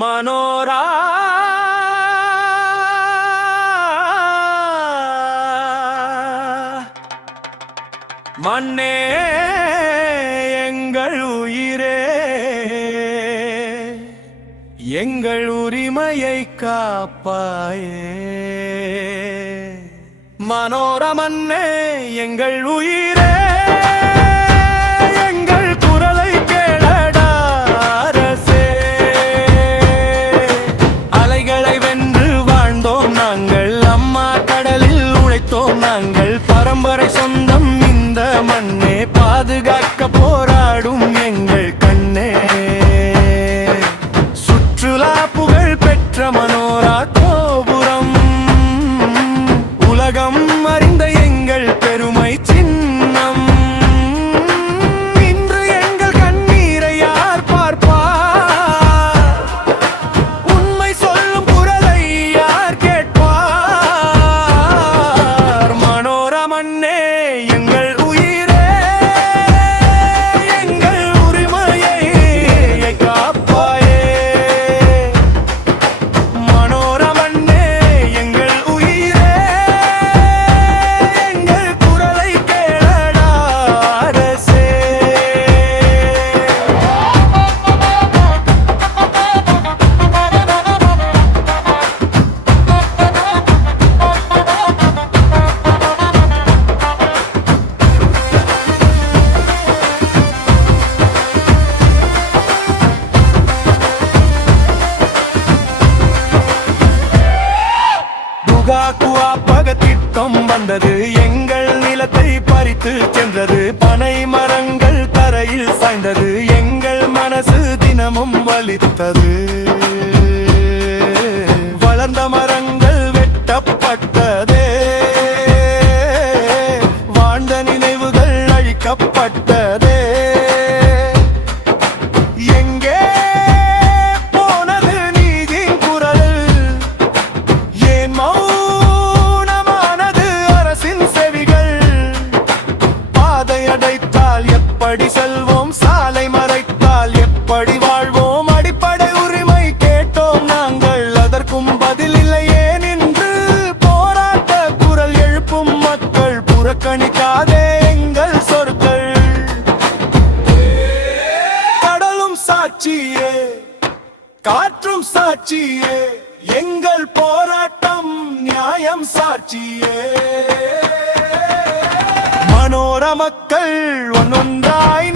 மனோரா மண்ணே எங்கள் உயிரே, எங்கள் உரிமையை காப்பாயே. மனோரா மண்ணே எங்கள் உயிரே, எங்கள் குரலை கேளடா அரசே. அலைகளை வென்று வாழ்ந்தோம் நாங்கள், அம்மா கடலில் உழைத்தோம் நாங்கள். பரம்பரை சொந்தம் இந்த மண்ணே, பாதுகாக்க போராடும் எங்கள் கண்ணே. சுற்றுலா புகழ் பெற்ற மனோரா கோபுரம், உலகம் அறிந்த எங்கள் பெருமை சின்னம். இன்று எங்கள் கண்ணீரை யார் பார்ப்பார்? உண்மை சொல்லும் குரலை யார் கேட்பார்? மனோரா மண்ணே எங்கள் உயிரே, எங்கள் உரிமையை காப்பாயே. மனோரா மண்ணே எங்கள் உயிரே, எங்கள் குரலை கேளடா அரசே. குவாப்பக திட்டம் வந்தது, எங்கள் நிலத்தை பறித்து சென்றது. பனை மரங்கள் தரையில் சாய்ந்தது, எங்கள் மனசு தினமும் வலித்தது. வளர்ந்த மரங்கள் வெட்டப்பட்டதே, வாழ்ந்த நினைவுகள் அழிக்கப்பட்டதே. எங்கே போனது நீதியின் குரல்? ஏன் மௌனமானது அரசின் செவிகள்? பாதை அடைத்தால் எப்படி செல்வோம்? சாலை மறைத்தால் எப்படி வாழ்வோம்? அடிப்படை உரிமை கேட்டோம் நாங்கள், அதற்கும் பதில் இல்லையே நின்று. போராட்ட குரல் எழுப்பும் மக்கள், புறக்கணிக்காதே எங்கள் சொற்கள். கடலும் சாட்சியே, காற்றும் சாட்சியே, எங்கள் போராட்டம் நியாயம் சாட்சியே. மனோரா மக்கள் ஒன்னொன்றாய்